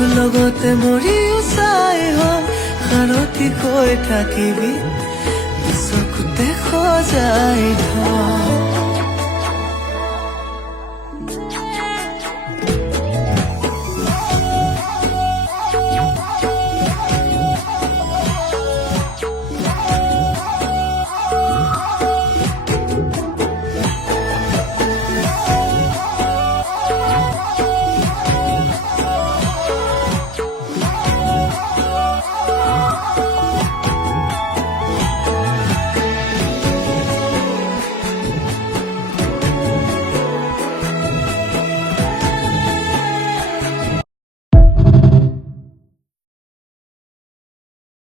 তোৰ লগতে মৰিও চাই হয় সাৰথি হৈ থাকিবি চকুতে সজাই থ